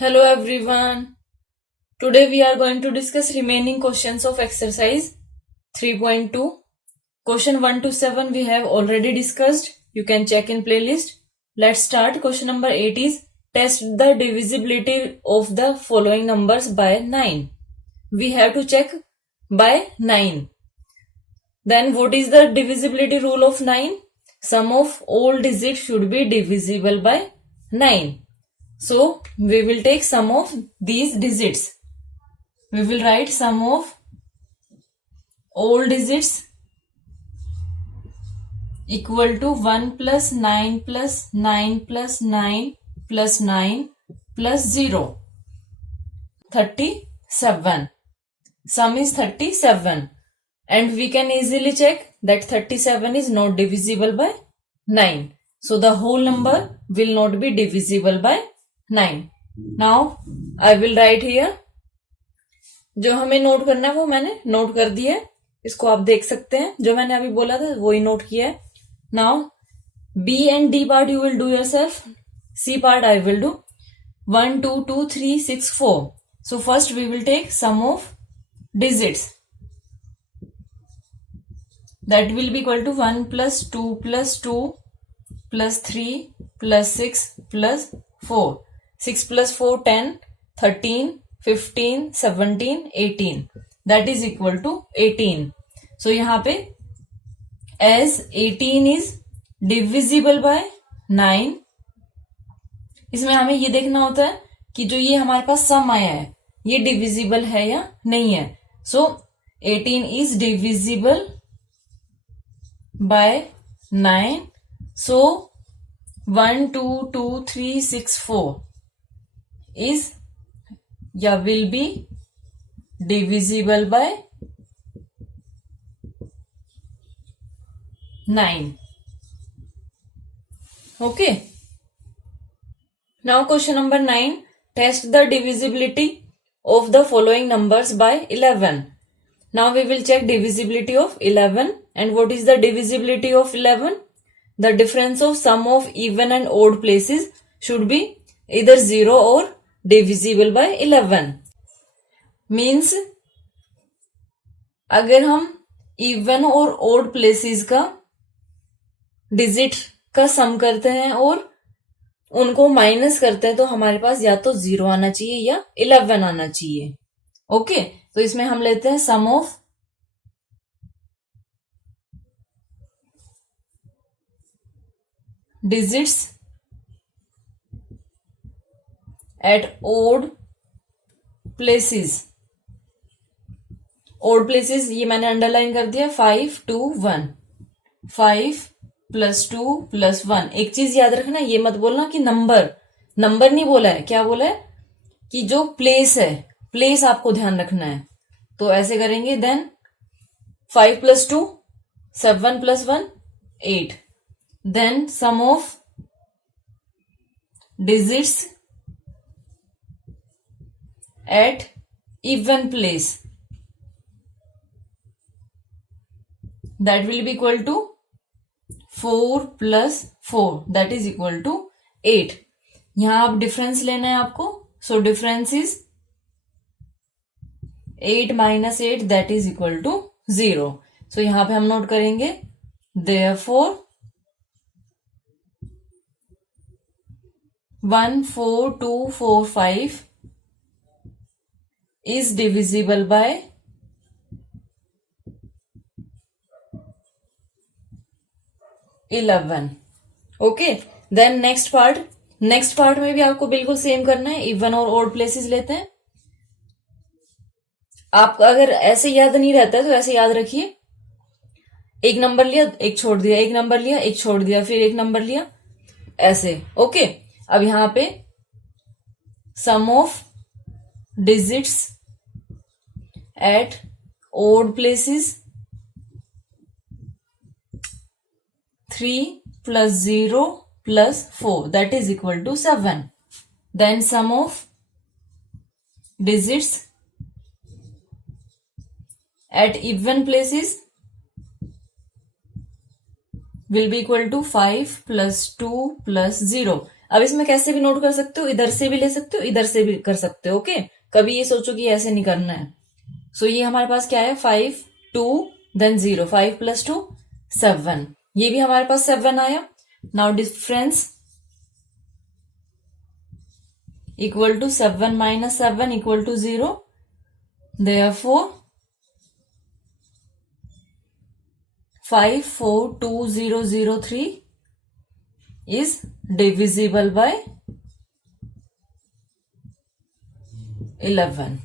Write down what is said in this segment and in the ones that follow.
Hello everyone. Today we are going to discuss remaining questions of exercise 3.2. Question 1 to 7 we have already discussed. You can check in playlist. Let's start. Question number 8 is test the divisibility of the following numbers by 9. We have to check by 9. Then what is the divisibility rule of 9? Sum of all digits should be divisible by 9. So, we will take sum of these digits. We will write sum of all digits equal to 1 plus 9 plus 9 plus 9 plus 9 plus 0. 37. Sum is 37. And we can easily check that 37 is not divisible by 9. So, the whole number will not be divisible by 9. Now, I will write here. जो हमें note करना है वो मैंने note कर दिया है. इसको आप देख सकते हैं. जो मैंने अभी बोला था वही नोट किया है. Now, B and D part you will do yourself. C part I will do. 1, 2, 2, 3, 6, 4. So, first we will take sum of digits. That will be equal to 1 plus 2 plus 2 plus 3 plus 6 plus 4. 6 plus 4, 10, 13, 15, 17, 18. That is equal to 18. So, यहाँ पे as 18 is divisible by 9. इसमें हमें ये देखना होता है कि जो ये हमारे पास सम आया है ये डिविजिबल है या नहीं है. So, 18 is divisible by 9. So, 1, 2, 2, 3, 6, 4 is will be divisible by 9. Okay. Now question number 9. Test the divisibility of the following numbers by 11. Now we will check divisibility of 11. And what is the divisibility of 11? The difference of sum of even and odd places should be either 0 or divisible by 11. Means अगर हम even और odd places का digit का सम करते हैं और उनको minus करते हैं तो हमारे पास या तो 0 आना चाहिए या 11 आना चाहिए. ओके. तो इसमें हम लेते हैं सम of digits at odd places. odd places ये मैंने अंडरलाइन कर दिया. 5, 2, 1. 5 plus 2 plus 1. एक चीज याद रखना, ये मत बोलना कि नंबर नहीं बोला है. क्या बोला है कि जो प्लेस है, प्लेस आपको ध्यान रखना है. तो ऐसे करेंगे. Then 5 plus 2 7 plus 1 8. Then sum of digits at even place, that will be equal to 4 plus 4, that is equal to 8. यहां आप डिफरेंस लेना है आपको. So difference is 8 minus 8, that is equal to 0. सो यहां पे हम नोट करेंगे therefore 1, 4, 2, 4, 5 is divisible by 11. Okay. Then next part में भी आपको बिल्कुल सेम करना है. इवन और ऑड प्लेसेस लेते हैं. आप अगर ऐसे याद नहीं रहता है तो ऐसे याद रखिए. एक नंबर लिया, एक छोड़ दिया, एक नंबर लिया, एक छोड़ दिया, फिर एक नंबर लिया, ऐसे. ओके. अब यहां पे sum of digits at odd places 3 plus 0 plus 4, that is equal to 7. Then sum of digits at even places will be equal to 5 plus 2 plus 0. अब इसमें कैसे भी नोट कर सकते हो, इधर से भी ले सकते हो, इधर से भी कर सकते हो। ओके, कभी ये सोचो कि ऐसे नहीं करना है। सो ये हमारे पास क्या है, 5 2 देन 0, 5 + 2 7, ये भी हमारे पास 7 आया। Now difference equal to 7 - 7 equal to 0, therefore 542003 is divisible by 11.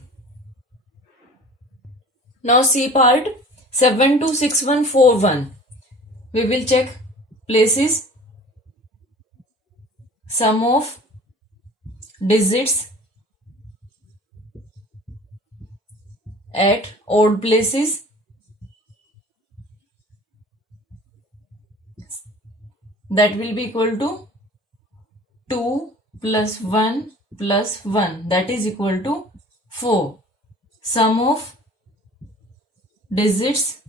Now C part, 726141. We will check places. Sum of digits at odd places. That will be equal to 2 + 1 + 1, that is equal to 4. Sum of digits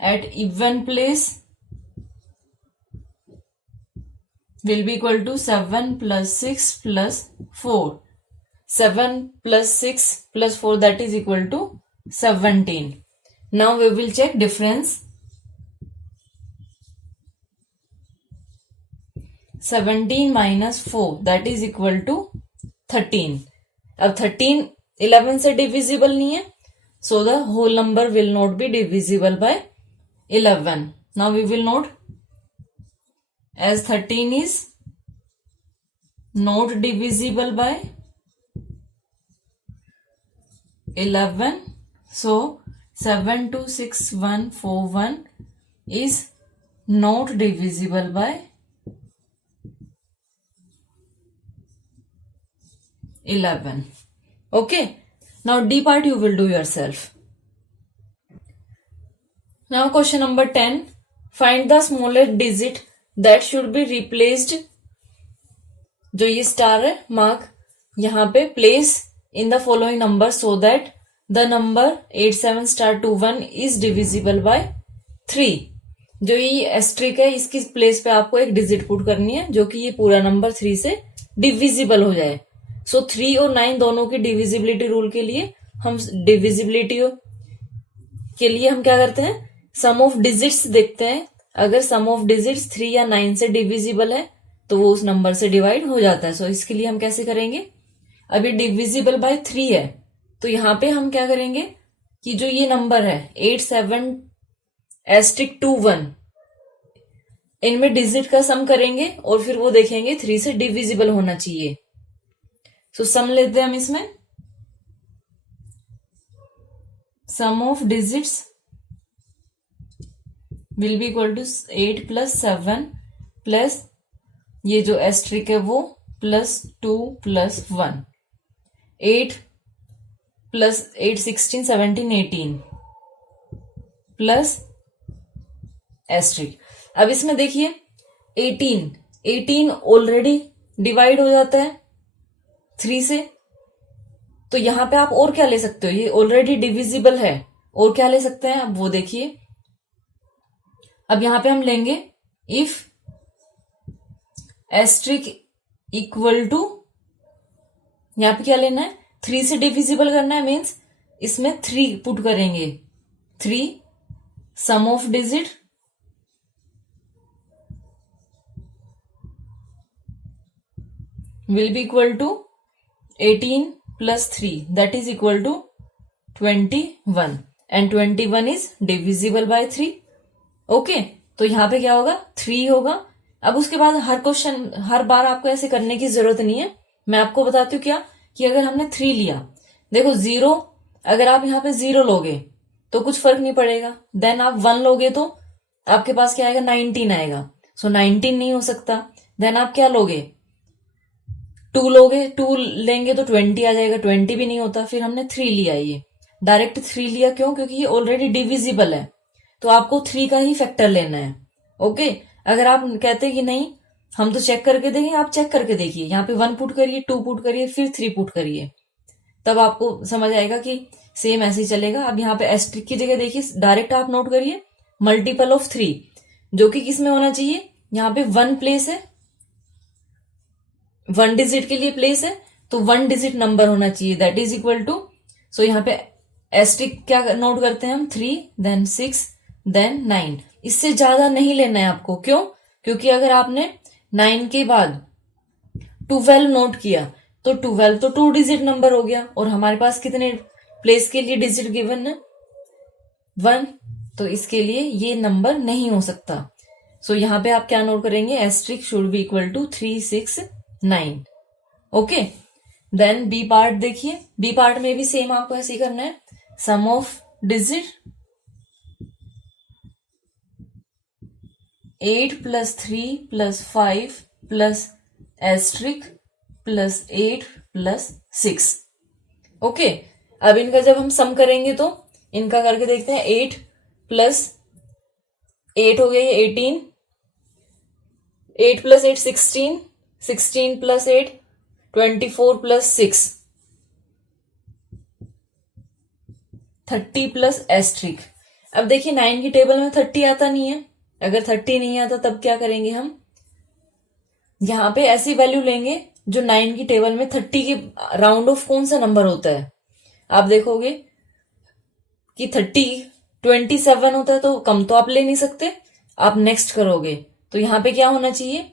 at even place will be equal to 7 + 6 + 4. 7 + 6 + 4, that is equal to 17. Now we will check difference. 17 - 4, that is equal to 13. अब 13 11 से divisible नहीं है, so the whole number will not be divisible by 11. Now we will note, as 13 is not divisible by 11, so 726141 is not divisible by 11. Okay, now D part you will do yourself. Now question number 10, find the smallest digit that should be replaced. जो ये star है mark यहाँ पे, place in the following number so that the number 87*21 is divisible bye 3. जो ये asterisk है, इसकी place पे आपको एक डिजिट पुट करनी है जो कि ये पूरा नंबर 3 से डिविजिबल हो जाए. सो 3 और 9 दोनों की डिविजिबिलिटी रूल के लिए हम क्या करते हैं, सम ऑफ डिजिट्स देखते हैं. अगर सम ऑफ डिजिट्स 3 या 9 से डिविजिबल है तो वो उस नंबर से डिवाइड हो जाता है. सो इसके लिए हम कैसे करेंगे, अभी डिविजिबल बाय 3 है तो यहां पे हम क्या करेंगे कि जो ये नंबर है 87*21, इनमें डिजिट का सम करेंगे और फिर वो देखेंगे 3 से डिविजिबल होना चाहिए. सो सम लेते हैं हम इसमें. Sum of digits will be equal to 8 + 7 plus ये जो एस्ट्रिक है वो +2 + 1. 8 + 8 16 17 18 प्लस एस्ट्रिक. अब इसमें देखिए 18 ऑलरेडी डिवाइड हो जाता है 3 से, तो यहां पे आप और क्या ले सकते हो, ये ऑलरेडी डिविजिबल है, और क्या ले सकते हैं अब वो देखिए. अब यहां पे हम लेंगे इफ एस्ट्रिक इक्वल टू, यहां पे क्या लेना है 3 से डिविजिबल करना है, मीन्स इसमें 3 पुट करेंगे. 3 sum of digit will be equal to 18 + 3, that is equal to 21, and 21 is divisible by 3. Okay, तो यहां पे क्या होगा 3 होगा. अब उसके बाद हर बार आपको ऐसे करने की जरूरत नहीं है. मैं आपको बताती हूँ क्या, कि अगर हमने 3 लिया, देखो 0, अगर आप यहाँ पे 0 लोगे तो कुछ फर्क नहीं पड़ेगा. देन आप 1 लोगे तो आपके पास क्या आएगा 19 आएगा. सो 19 नहीं हो सकता. देन आप क्या लोगे 2 लोगे, 2 लेंगे तो 20 आ जाएगा, 20 भी नहीं होता. फिर हमने 3 लिया, ये डायरेक्ट 3 लिया, क्यों, क्योंकि ये ऑलरेडी डिविजिबल है, तो आपको 3 का ही फैक्टर लेना है. ओके, अगर आप कहते कि नहीं हम तो चेक करके देंगे, आप चेक करके देखिए, यहाँ पे 1 पुट करिए, 2 पुट करिए, फिर 3 पुट करिए, तब आपको समझ आएगा कि सेम ऐसे ही चलेगा. अब यहाँ पे एस्ट्रिक की जगह देखिए, डायरेक्ट आप नोट करिए मल्टीपल ऑफ 3, जो कि किस में होना चाहिए, यहाँ पे 1 प्लेस है, 1 डिजिट के लिए प्लेस है, तो 1 डिजिट नंबर होना चाहिए, दैट इज इक्वल टू, सो यहाँ पे एस्ट्रिक क्या नोट करते हैं हम, 3 देन 6 देन 9। इससे ज्यादा नहीं लेना है आपको। क्यों? क्योंकि अगर आपने 9 के बाद 12 नोट किया तो 12 तो 2 डिजिट नंबर हो गया, और हमारे पास कितने प्लेस के लिए डिजिट गिवन है, 1, तो इसके लिए ये नंबर नहीं हो सकता। सो यहाँ पे आप क्या नोट करेंगे, asterisk should be equal to 3 6 9। Okay, then B part देखिए, बी पार्ट में भी सेम आपको ऐसे ही करना है, sum of digit 8 + 3 + 5 + asterisk + 8 + 6। Okay, अब इनका जब हम सम करेंगे तो इनका करके देखते हैं, 8 + 8 हो गया 18, 8 + 8 16, 16 + 8 24 + 6 30 + एस्ट्रिक। अब देखिए 9 की टेबल में 30 आता नहीं है, अगर 30 नहीं आता तब क्या करेंगे हम, यहां पे ऐसी वैल्यू लेंगे जो 9 की टेबल में 30 के राउंड ऑफ कौन सा नंबर होता है। आप देखोगे कि 27 होता है, तो कम तो आप ले नहीं सकते, आप नेक्स्ट करोगे तो यहां पे क्या होना चाहिए,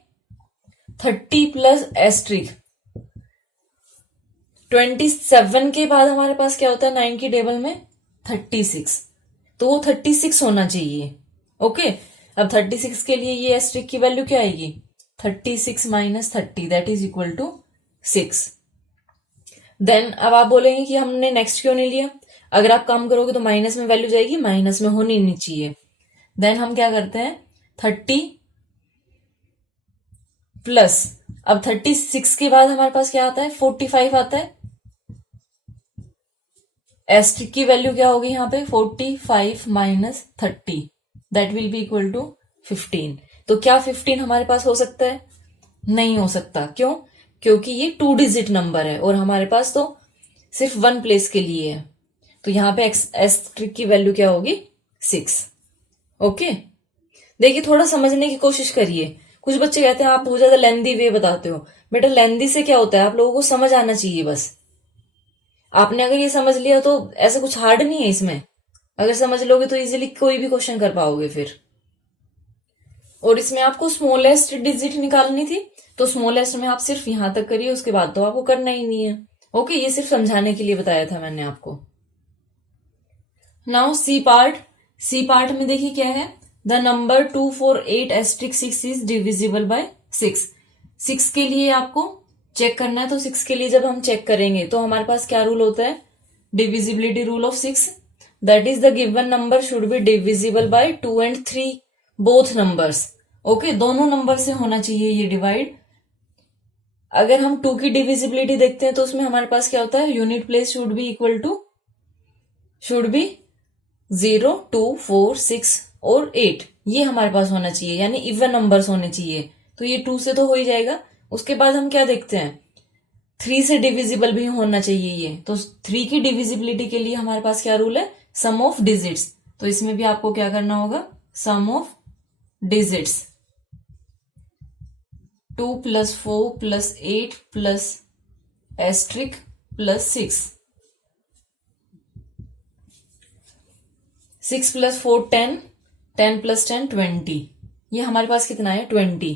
30 + एस्ट्रिक। 27 के बाद हमारे पास क्या होता है 9 की टेबल में, 36, तो वो 36 होना चाहिए। ओके, अब 36 के लिए ये एस्ट्रिक की वैल्यू क्या आएगी, 36 - 30 that is equal to 6। Then अब आप बोलेंगे कि हमने नेक्स्ट क्यों नहीं लिया, अगर आप कम करोगे तो माइनस में वैल्यू जाएगी, माइनस में होनी नहीं चाहिए। देन हम क्या करते हैं, 30 प्लस, अब 36 के बाद हमारे पास क्या आता है, 45 आता है, एस्ट्रिक की वैल्यू क्या होगी यहाँ पे, 45 - 30 that will be equal to 15। तो क्या 15 हमारे पास हो सकता है, नहीं हो सकता। क्यों? क्योंकि ये 2 डिजिट नंबर है और हमारे पास तो सिर्फ 1 प्लेस के लिए है, तो यहाँ पे एस्ट्रिक की वैल्यू क्या होगी, 6। ओके, देखिए थोड़ा समझने की कोशिश करिए। कुछ बच्चे कहते हैं आप बहुत ज्यादा लेंदी वे बताते हो, बेटा लेंदी से क्या होता है, आप लोगों को समझ आना चाहिए बस। आपने अगर ये समझ लिया तो ऐसा कुछ हार्ड नहीं है इसमें, अगर समझ लोगे तो इजीली कोई भी क्वेश्चन कर पाओगे फिर। और इसमें आपको स्मॉलेस्ट डिजिट निकालनी थी, तो स्मॉलेस्ट में आप सिर्फ यहां तक करिए, उसके बाद तो आपको करना ही नहीं है। ओके, ये सिर्फ समझाने के लिए बताया था मैंने आपको। Now C part, C part में देखिए क्या है, the number 248 asterisk 6 is divisible by 6। 6 के लिए आपको चेक करना है, तो 6 के लिए जब हम चेक करेंगे तो हमारे पास क्या रूल होता है, divisibility rule of 6, that is the given number should be divisible by 2 and 3 both numbers. Okay, दोनों नंबर से होना चाहिए ये डिवाइड। अगर हम 2 की डिविजिबिलिटी देखते हैं तो उसमें हमारे पास क्या होता है, unit place should be equal to, should be 0 2 4 6 और 8, ये हमारे पास होना चाहिए, यानी इवन नंबर्स होने चाहिए। तो ये 2 से तो हो ही जाएगा। उसके बाद हम क्या देखते हैं, 3 से डिविजिबल भी होना चाहिए ये, तो 3 की डिविजिबिलिटी के लिए हमारे पास क्या रूल है, सम ऑफ डिजिट्स। तो इसमें भी आपको क्या करना होगा, सम ऑफ डिजिट्स, 2 + 4 + 8 + एस्ट्रिक + 6, 6 + 4 10, 10 + 10 20, ये हमारे पास कितना है 20।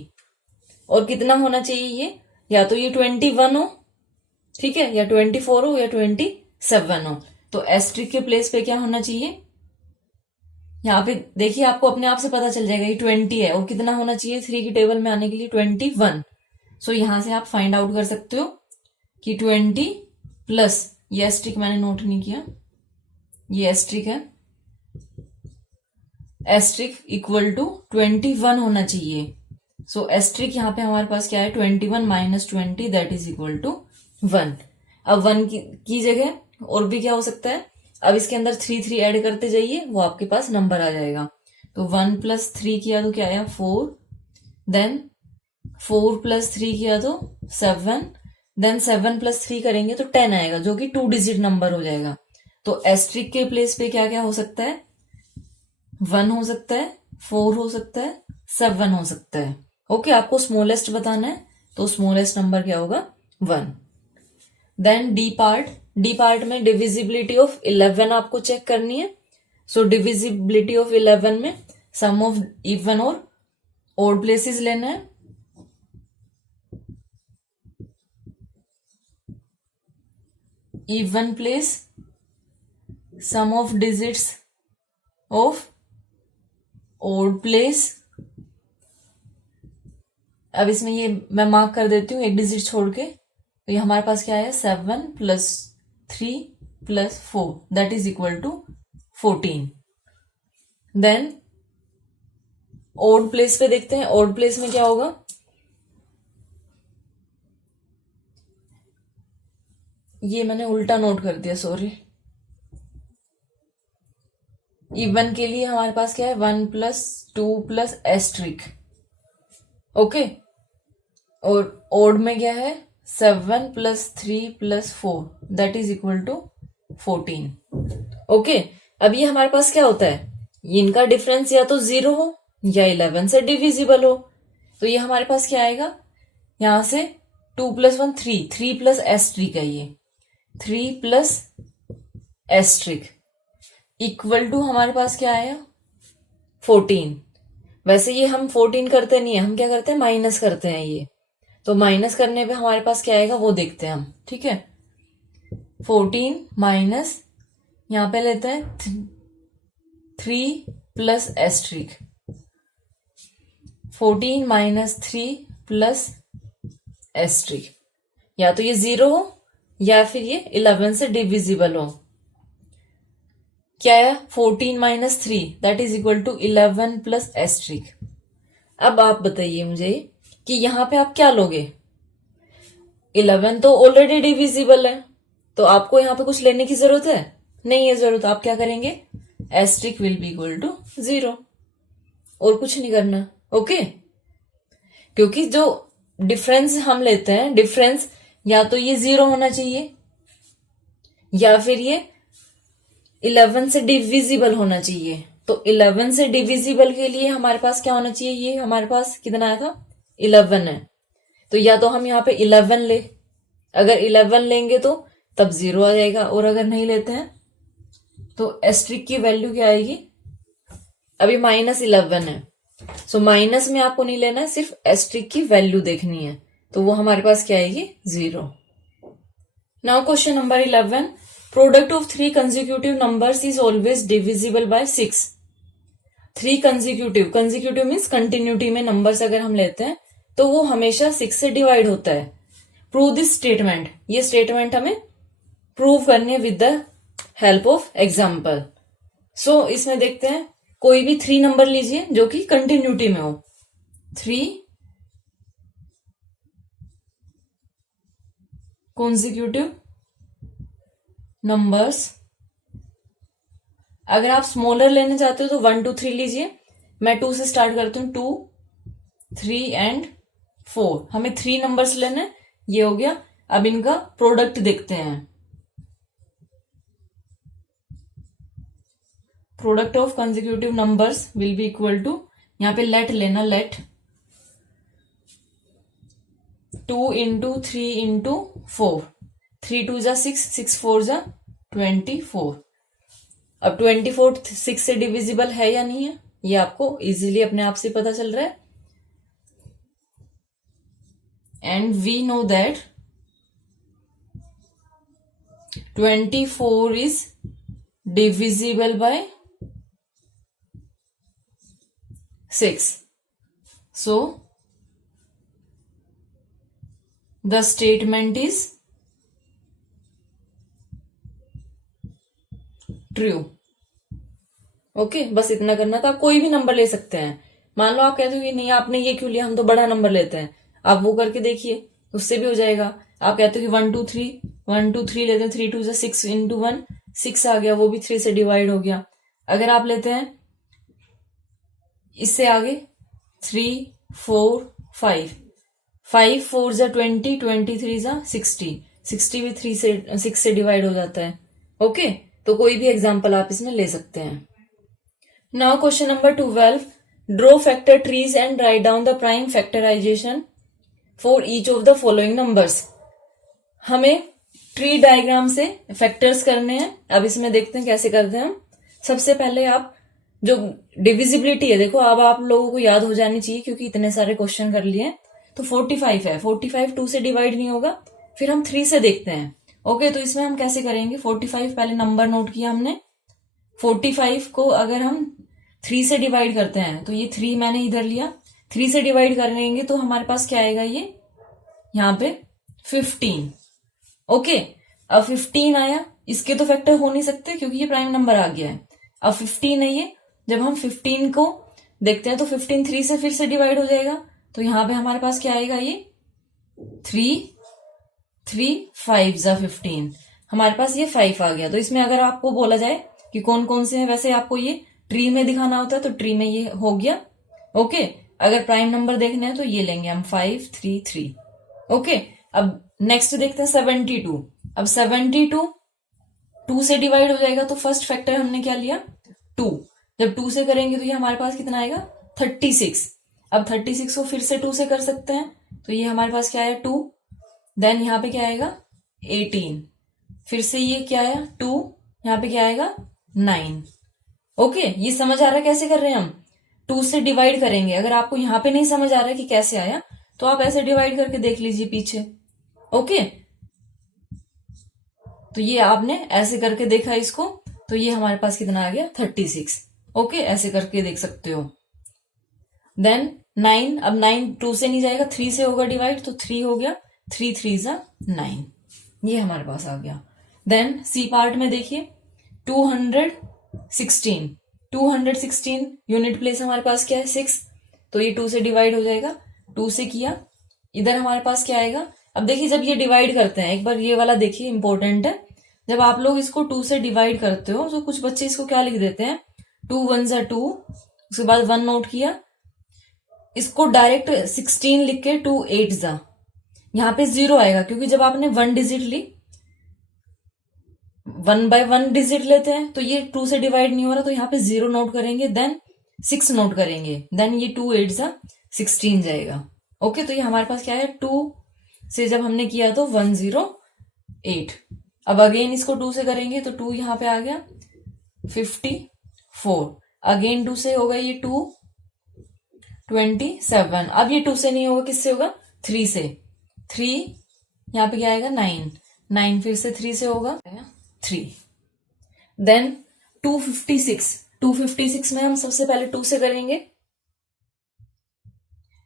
और कितना होना चाहिए ये, या तो ये 21 हो, ठीक है, या 24 हो, या 27 हो। तो एस्ट्रिक के प्लेस पे क्या होना चाहिए, यहाँ पे देखिए आपको अपने आप से पता चल जाएगा ये 20 है, और कितना होना चाहिए 3 की टेबल में आने के लिए, 21। सो यहां से आप फाइंड आउट कर सकते हो कि 20 प्लस, ये एस्ट्रिक मैंने नोट नहीं किया, ये एस्ट्रिक है, एस्ट्रिक इक्वल टू 21 होना चाहिए। सो एस्ट्रिक यहाँ पे हमारे पास क्या है, 21 - 20 दैट इज इक्वल टू 1। अब 1 की जगह और भी क्या हो सकता है, अब इसके अंदर 3 3 ऐड करते जाइए, वो आपके पास नंबर आ जाएगा। तो 1 + 3 किया तो क्या आया 4, देन 4 + 3 किया तो 7, देन 7 + 3 करेंगे तो 10 आएगा, जो कि 2 डिजिट नंबर हो जाएगा। तो एस्ट्रिक के प्लेस पे क्या क्या हो सकता है, 1 हो सकता है, 4 हो सकता है, 7 हो सकता है। ओके, आपको स्मॉलेस्ट बताना है, तो स्मॉलेस्ट नंबर क्या होगा? 1. देन डी पार्ट में डिविजिबिलिटी ऑफ 11 आपको चेक करनी है. सो डिविजिबिलिटी ऑफ 11 में सम ऑफ इवन और ऑड प्लेसेस लेना है. Even place, sum of digits of odd place. अब इसमें ये मैं मार्क कर देती हूँ एक डिजिट छोड़ के. तो ये हमारे पास क्या है? 7 + 3 + 4 that is equal to 14. Then odd place पे देखते हैं. ऑड प्लेस में क्या होगा? ये मैंने उल्टा नोट कर दिया, सॉरी. इवन के लिए हमारे पास क्या है? 1 + 2 + एस्ट्रिक. ओके. और ऑड में क्या है? 7 + 3 + 4 that is equal to 14. Okay. अब ये हमारे पास क्या होता है? इनका डिफरेंस या तो 0 हो या 11 से डिविजिबल हो. तो ये हमारे पास क्या आएगा? यहां से 2 + 1 3 + एस्ट्रिक है. ये 3 + एस्ट्रिक इक्वल टू हमारे पास क्या आया? 14. वैसे ये हम 14 करते नहीं है, हम क्या करते हैं? माइनस करते हैं ये. तो माइनस करने पे हमारे पास क्या आएगा वो देखते हैं हम. ठीक है. 14 माइनस यहां पे लेते हैं 3 + एस्ट्रिक. 14 - 3 + एस्ट्रिक. या तो ये 0 हो या फिर ये 11 से डिविजिबल हो. क्या है? 14 - 3 that is equal to 11 + asterisk. अब आप बताइए मुझे कि यहां पे आप क्या लोगे? 11 तो ऑलरेडी डिविजिबल है, तो आपको यहां पे कुछ लेने की जरूरत है? नहीं है जरूरत. आप क्या करेंगे? Asterisk will be equal to 0 और कुछ नहीं करना. ओके. क्योंकि जो डिफरेंस हम लेते हैं, डिफरेंस या तो ये 0 होना चाहिए या फिर ये 11 से डिविजिबल होना चाहिए. तो 11 से डिविजिबल के लिए हमारे पास क्या होना चाहिए? ये हमारे पास कितना आया था? 11 है. तो या तो हम यहाँ पे 11 ले. अगर 11 लेंगे तो तब 0 आ जाएगा, और अगर नहीं लेते हैं तो एस्ट्रिक की वैल्यू क्या आएगी? अभी -11 है. सो माइनस में आपको नहीं लेना है, सिर्फ एस्ट्रिक की वैल्यू देखनी है. तो वो हमारे पास क्या आएगी? 0. Now question number 11. Product of 3 consecutive numbers is always divisible by 6. 3 consecutive means continuity में नंबर्स अगर हम लेते हैं तो वो हमेशा 6 से डिवाइड होता है. Prove this statement. ये स्टेटमेंट हमें प्रूव करनी है with the help of example. So इसमें देखते हैं, कोई भी 3 नंबर लीजिए जो कि कंटिन्यूटी में हो. 3 कंसेक्यूटिव नंबर्स. अगर आप स्मॉलर लेना चाहते हो तो 1 2 3 लीजिए. मैं 2 से स्टार्ट करती हूँ. 2 3 एंड 4. हमें 3 नंबर्स लेने हैं. ये हो गया. अब इनका प्रोडक्ट देखते हैं. Product of consecutive numbers will be equal to, यहां पे लेट लेना. लेट 2 × 3 × 4. 3 2 = 6, 6 4 = 24. अब 24 6 से डिविजिबल है या नहीं है, ये आपको इजीली अपने आप से पता चल रहा है. And we know that 24 is divisible by 6. So the statement is true. Okay. बस इतना करना था. आप कोई भी नंबर ले सकते हैं. मान लो आप कहते हो कि नहीं आपने ये क्यों लिया, हम तो बड़ा नंबर लेते हैं. आप वो करके देखिए, उससे भी हो जाएगा. आप कहते हो कि 1 2 3 1 2 3 लेते हैं. 3 2 = 6 × 1 6 आ गया, वो भी 3 से डिवाइड हो गया. अगर आप लेते हैं इससे आगे 3 4 5 5 4 = 20 23 = 60 60 भी 3 से 6 से डिवाइड हो जाता है. ओके. तो कोई भी एग्जाम्पल आप इसमें ले सकते हैं. Now question number 12. Draw factor trees and write down the prime factorisation for each of the following numbers. हमें ट्री डायग्राम से फैक्टर्स करने हैं। अब इसमें देखते हैं कैसे करते हैं हम। सबसे पहले आप जो डिविजिबिलिटी है, देखो अब आप लोगों को याद हो जानी चाहिए क्योंकि इतने सारे क्वेश्चन कर लिए। तो 45 है, 45 2 से डिवाइड नहीं होगा। फिर हम 3 से देखते हैं। ओके, तो इसमें हम कैसे करेंगे? 45 पहले नंबर नोट किया हमने। 45 को अगर हम 3 से डिवाइड करते हैं तो ये 3 मैंने इधर लिया, 3 से डिवाइड करेंगे तो हमारे पास क्या आएगा? ये यहाँ पे 15। ओके, अब 15 आया। इसके तो फैक्टर हो नहीं सकते क्योंकि ये प्राइम नंबर आ गया है। अब 15 है ये। जब हम 15 को देखते हैं तो 15 3 से फिर से डिवाइड हो जाएगा। तो यहां पे हमारे पास क्या आएगा? ये 3 5 जा 15, हमारे पास ये 5 आ गया। तो इसमें अगर आपको बोला जाए कि कौन कौन से हैं, वैसे आपको ये ट्री में दिखाना होता है तो ट्री में ये हो गया। ओके, अगर प्राइम नंबर देखने हैं तो ये लेंगे हम 5 3 3। ओके, अब नेक्स्ट देखते हैं 72। अब 72 2 से डिवाइड हो जाएगा तो फर्स्ट फैक्टर हमने क्या लिया? 2। जब 2 से करेंगे तो ये हमारे पास कितना आएगा? 36। अब 36 को फिर से 2 से कर सकते हैं तो ये हमारे पास क्या है? 2। देन यहाँ पे क्या आएगा? 18। फिर से ये क्या आया? 2। यहाँ पे क्या आएगा? 9। ओके, ये समझ आ रहा है कैसे कर रहे हैं हम? 2 से डिवाइड करेंगे। अगर आपको यहाँ पे नहीं समझ आ रहा है कि कैसे आया तो आप ऐसे डिवाइड करके देख लीजिए पीछे। ओके, तो ये आपने ऐसे करके देखा इसको तो ये हमारे पास कितना आ गया? 36। ओके, ऐसे करके देख सकते हो। देन 9, अब 9 2 से नहीं जाएगा, 3 से होगा डिवाइड तो 3 हो गया। 3 3 जा 9, ये हमारे पास आ गया। देन सी पार्ट में देखिए 216। 216 यूनिट प्लेस हमारे पास क्या है? 6। तो ये 2 से डिवाइड हो जाएगा। 2 से किया, इधर हमारे पास क्या आएगा? अब देखिए जब ये डिवाइड करते हैं, एक बार ये वाला देखिए, इंपॉर्टेंट है। जब आप लोग इसको 2 से डिवाइड करते हो तो कुछ बच्चे इसको क्या लिख देते हैं? 2 1 जा 2, उसके बाद 1 नोट किया, इसको डायरेक्ट 16 लिख के 2 8 जा, यहाँ पे 0 आएगा क्योंकि जब आपने 1 डिजिट ली, 1 बाय 1 डिजिट लेते हैं तो ये 2 से डिवाइड नहीं हो रहा तो यहाँ पे 0 नोट करेंगे, देन 6 नोट करेंगे, देन ये 2 8 जा 16 जाएगा। ओके, तो ये हमारे पास क्या है? 2 से जब हमने किया तो 108। अब अगेन इसको 2 से करेंगे तो 2 यहाँ पे आ गया 54। अगेन 2 से होगा ये 2 27। अब ये 2 से नहीं होगा, किससे होगा? 3 से। 3 यहाँ पे क्या आएगा? 9 9, फिर से 3 से होगा 3। देन 256। 256 में हम सबसे पहले 2 से करेंगे,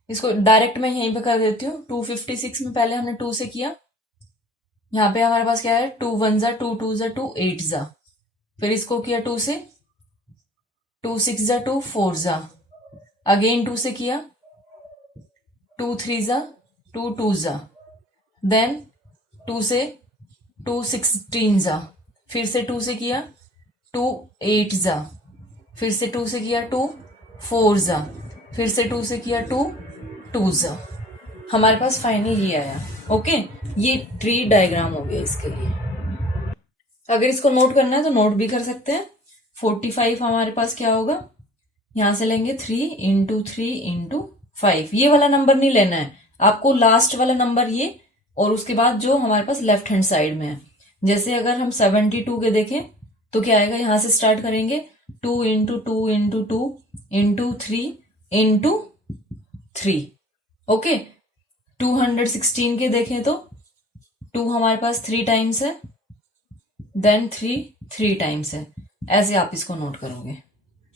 इसको डायरेक्ट मैं यहीं पे कर देती हूँ। 256 में पहले हमने 2 से किया, यहाँ पे हमारे पास क्या है? 2 1 जा 2 2 जा 2 8 जा, फिर इसको किया 2 से, 2 6 जा 2 4 जा, अगेन 2 से किया, 2 3 जा 2 2 जा, देन 2 से 2 16 जा, फिर से 2 से किया 2 8 जा, फिर से 2 से किया 2 4 जा, फिर से 2 से किया 2 2 जा, हमारे पास फाइनल ये आया। ओके, ये ट्री डायग्राम हो गया इसके लिए। अगर इसको नोट करना है तो नोट भी कर सकते हैं। 45 हमारे पास क्या होगा? यहां से लेंगे 3 इंटू 3 इंटू 5। ये वाला नंबर नहीं लेना है आपको, लास्ट वाला नंबर ये, और उसके बाद जो हमारे पास लेफ्ट हैंड साइड में है। जैसे अगर हम 72 के देखें तो क्या आएगा? यहां से स्टार्ट करेंगे 2 into 2 into 2 into 3 into 3। Okay, 216 के देखें तो 2 हमारे पास 3 टाइम्स है, देन 3 3 टाइम्स है। ऐसे आप इसको नोट करोगे।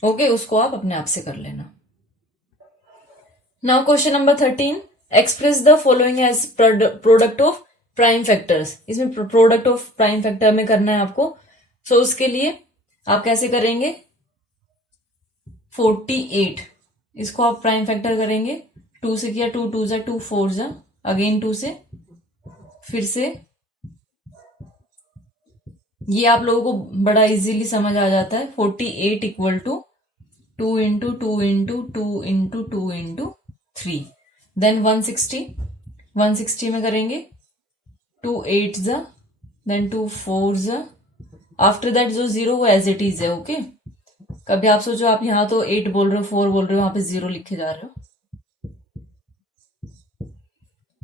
ओके, उसको आप अपने आप से कर लेना। Now question number 13, express the following as product of prime factors. इसमें प्रोडक्ट ऑफ प्राइम फैक्टर में करना है आपको। सो उसके लिए आप कैसे करेंगे? 48, इसको आप प्राइम फैक्टर करेंगे। 2 से किया 2 2 जा 2 4 जा, अगेन 2 से, फिर से। ये आप लोगों को बड़ा इजीली समझ आ जाता है। 48 equal to 2 into 2 into 2 into 2 into 3, then 160। 160 में करेंगे 2 8 जा, देन 2 4 जा, आफ्टर दैट जो 0 वो एज इट इज है। ओके, कभी आप सोचो आप यहाँ तो 8 बोल रहे हो, 4 बोल रहे हो, वहां पे 0 लिखे जा रहे हो।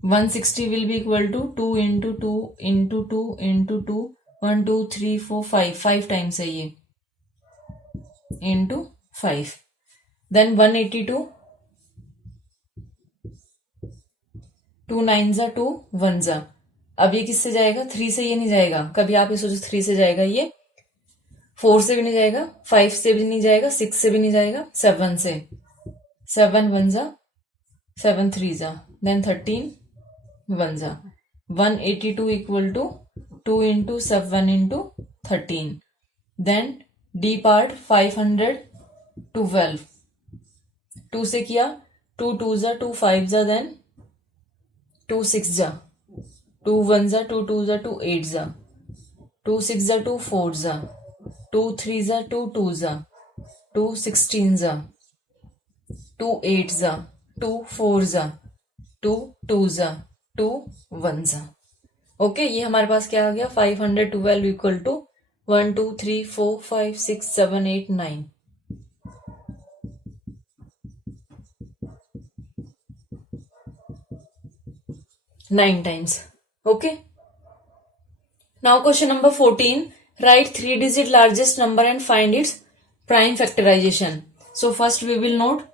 160 will be equal to 2 into 2 into 2 into 2 1 2 3 4 5 times है ये into 5. Then 182 2 9 जा 2 1 जा. अब ये किससे जाएगा? 3 से ये नहीं जाएगा. कभी आप ये सोचो 3 से जाएगा, ये 4 से भी नहीं जाएगा, 5 से भी नहीं जाएगा, 6 से भी नहीं जाएगा, 7 से. 7 1 जा 7 3 जा. Then 13 1 जा. 182 equal to 2 into 7 into 13. Then D part 512. 2 से किया, 2 2 जा 2 5 जा, then 2 6 जा, 2 1 जा 2 2 जा 2 8 जा, 2 6 जा 2 4 जा, 2 3 जा 2 2 जा, 2 16 जा, 2 8 जा, 2 4 जा, 2 2 जा, 2 1 जा. ओके, ये हमारे पास क्या आ गया? 512 equal to 1 2 3 4 5 6 7 8 9. Nine times. Okay. Now question number 14. Write 3-digit largest number and find its prime factorization. So first we will note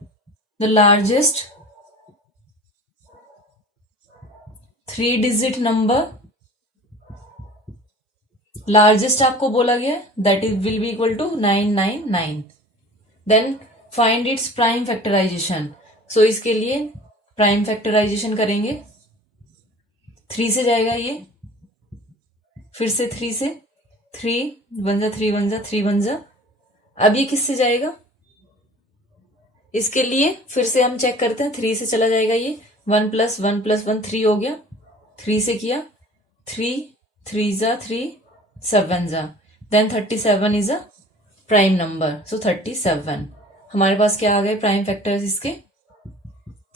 the largest 3-digit number. Largest आपको बोला गया that is will be equal to 999. Then find its prime factorization. So इसके लिए prime factorisation करेंगे. 3 से जाएगा ये, फिर से 3 से, 3 1 जा 3 1 जा 3 1 जा. अब ये किससे जाएगा? इसके लिए फिर से हम चेक करते हैं. 3 से चला जाएगा ये, 1 + 1 + 1 3 हो गया. 3 से किया, 3 3 जा 3 7 जा. Then 37 is a prime number. So 37 हमारे पास क्या आ गए प्राइम फैक्टर्स इसके?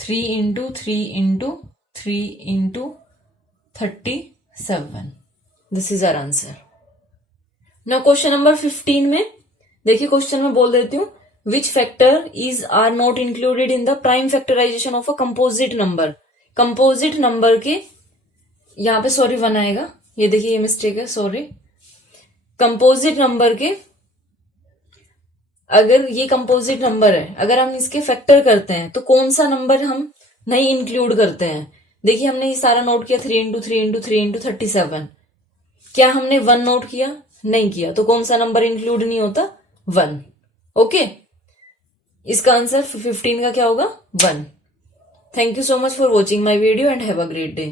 3 into 3 into 3 into 37. This is our answer. Now question number 15 में देखिए, क्वेश्चन में बोल देती हूँ which factor is are not included in the prime factorisation of a composite number. Composite number के यहाँ पे सॉरी 1 आएगा, ये देखिए ये मिस्टेक है, सॉरी. कंपोजिट नंबर के, अगर ये कंपोजिट नंबर है, अगर हम इसके फैक्टर करते हैं तो कौन सा नंबर हम नहीं इंक्लूड करते हैं? देखिए हमने ये सारा नोट किया, 3 इंटू 3 इंटू 3 इंटू 37. क्या हमने 1 नोट किया? नहीं किया. तो कौन सा नंबर इंक्लूड नहीं होता? 1. ओके, इसका आंसर 15 का क्या होगा? 1. Thank you so much for watching my video and have a great day.